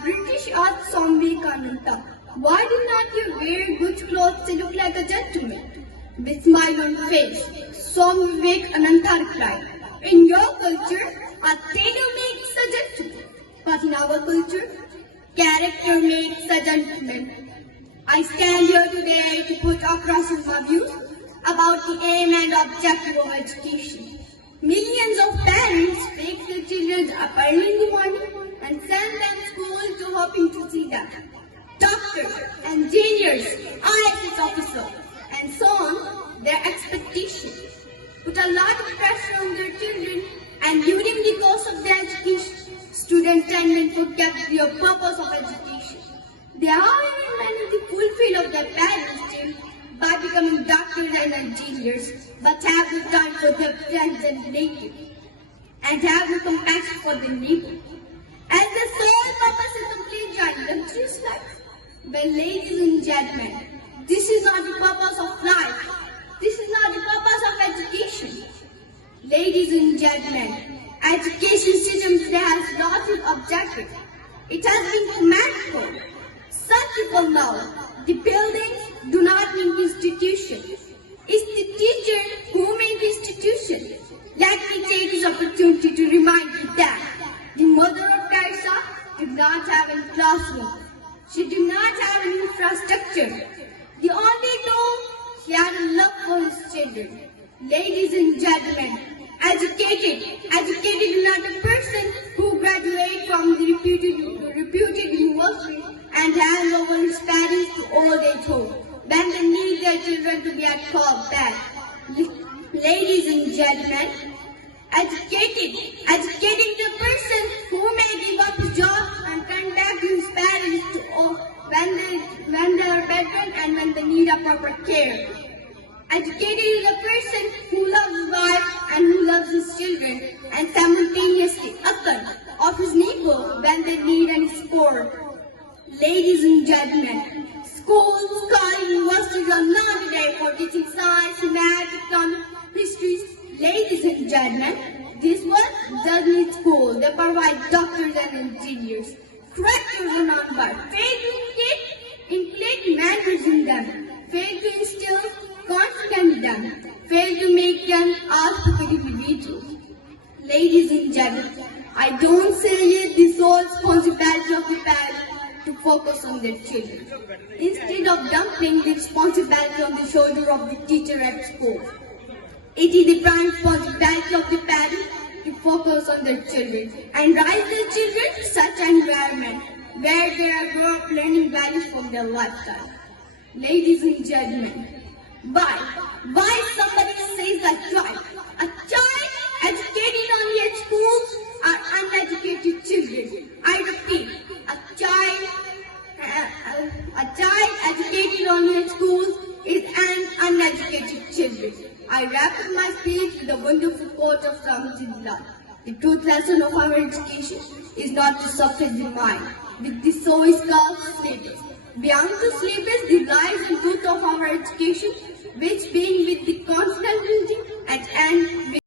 British asked Swami Vivekananda, "Why do not you wear good clothes to look like a gentleman?" With smile on face, Swami Vivekananda replied, "In your culture, a tailor makes a gentleman, but in our culture, character makes a gentleman." I stand here today to put across my views about the aim and objective of education. Millions of parents take their children up early in the morning and send them to school to hoping to see them. Doctors, engineers, IAS officers, and so on, their expectations put a lot of pressure on their children, and during the course of their education, students tend to forget the purpose of education. They are even managed to fulfill of their parents' dreams by becoming doctors and engineers, but have no time for their friends and relatives, and have no compassion for their neighbor. As the sole purpose is complete their luxurious life. Well, ladies and gentlemen, this is not the purpose of life. This is not the purpose of education. Ladies and gentlemen, education system today has lost its objective. It has been commanded. Such people know the buildings do not mean institution. It's the teacher who made the institution. Let me take this opportunity to remind you that the mother of Teresa did not have a classroom. She did not have an infrastructure. The only know she had a love for his children. Ladies and gentlemen, educated is not a person who graduates from the reputed university and hands over his parents to old age home when they need their children to be at home back. Ladies and gentlemen, educated is the person who may give up his job and turn back to his parents when they are bedridden and when they need a proper care. Educated is a person who loves his wife and who loves his children and simultaneously aware of his neighbor when they need any support. Ladies and gentlemen, schools, colleges, universities are not today for teaching science, math, economics, history. Ladies and gentlemen, this world does need school. They provide doctors and engineers. Correctors are not bad. Fail to inflate manners in them. Fail to instill confidence in them. Fail to make them outlook individuals. Ladies and gentlemen, I don't say it the sole responsibility of the parents to focus on their children, instead of dumping the responsibility on the shoulder of the teacher at school. It is the prime responsibility of the parents to focus on their children and raise their children to such an environment where they are grow up learning values from their lifestyle. Ladies and gentlemen, why somebody says a child educated only at schools are uneducated children? I repeat, a child educated only at schools is an uneducated children. I wrap up my speech with a wonderful quote of Ramjindal. The truth lesson of our education is not to suppress the mind, with the soul is called syllabus. Beyond the syllabus, the life and truth of our education, which being with the constant building and end with